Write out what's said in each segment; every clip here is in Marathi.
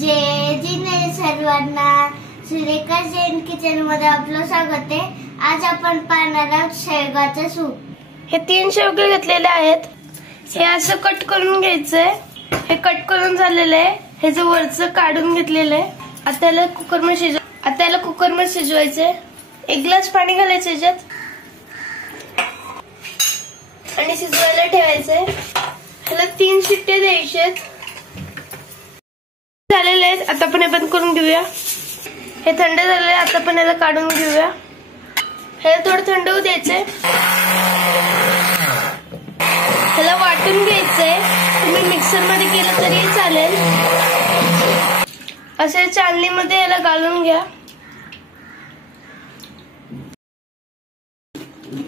जय जिने सर्वांना सुरेखा जैन किचन मध्ये आपलं स्वागत आहे। आज आपण पाहणार आहोत शेवगाचं सूप। हे 3 शेवगे घेतलेले आहेत। हे असं कट करून घ्यायचंय। हे कट करून झालेलं आहे। हे जे वरचं काढून घेतलेलं आहे। आता याला कुकरमध्ये शिजवायचंय। 1 ग्लास पाणी घालायचं याच्यात आणि शिजवायला ठेवायचंय। ह्याला 3 शिट्ट्या द्यायच्यात। झालेले आहेत। आता आपण हे बंद करून घेऊया। हे थंड झालेले आता आपण याला काढून घेऊया। हे थोडं थंड होऊ द्यायचंय। ह्याला वाटून घ्यायचंय। तुम्ही मिक्सर मध्ये केलं तरी चालेल। असे चालणीमध्ये याला घालून घ्या।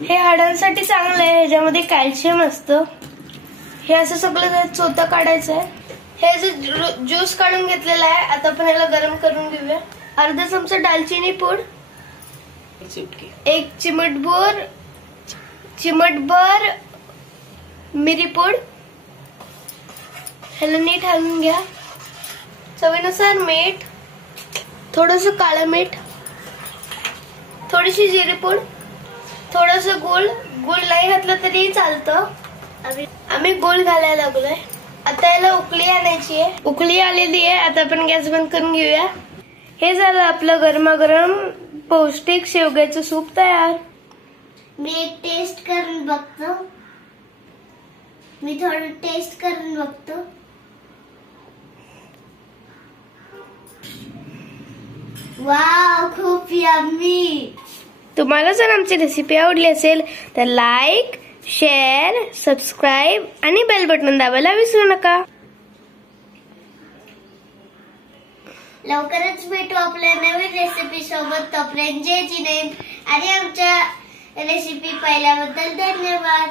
हे हाडांसाठी चांगलं आहे। ह्याच्यामध्ये कॅल्शियम असतं। हे असं सगळं चोथा काढायचं आहे। हे जे ज्यूस काढून घेतलेला आहे आता आपण याला गरम करून घेऊया। अर्धा चमचा दालचिनी पूड, 1 चिमटभर मिरी पूड, ह्याला नीट हलवून घ्या। चवीनुसार मीठ, थोडंसं काळं मीठ, थोडीशी जिरी पूड, थोडंसं गूळ नाही घातलं तरी चालतं। आम्ही गूळ घालायला लागलोय। आता याला उकळी आणायची आहे। उकळी आलेली आहे। आता आपण गॅस बंद करून घेऊया। हे झालं आपलं गरमागरम पौष्टिक शेवग्याचं सूप तयार। मी एक टेस्ट करून बघतो। वाव, खूप यम्मी। तुम्हाला जर आमची रेसिपी आवडली असेल तर लाईक, शेअर, सबस्क्राईब आणि बेल बटन दाबायला विसरू नका। लवकरच भेटू आपल्या नवीन रेसिपी सोबत। तोपर्यंत जय जिने आणि आमच्या रेसिपी पाहिल्याबद्दल धन्यवाद।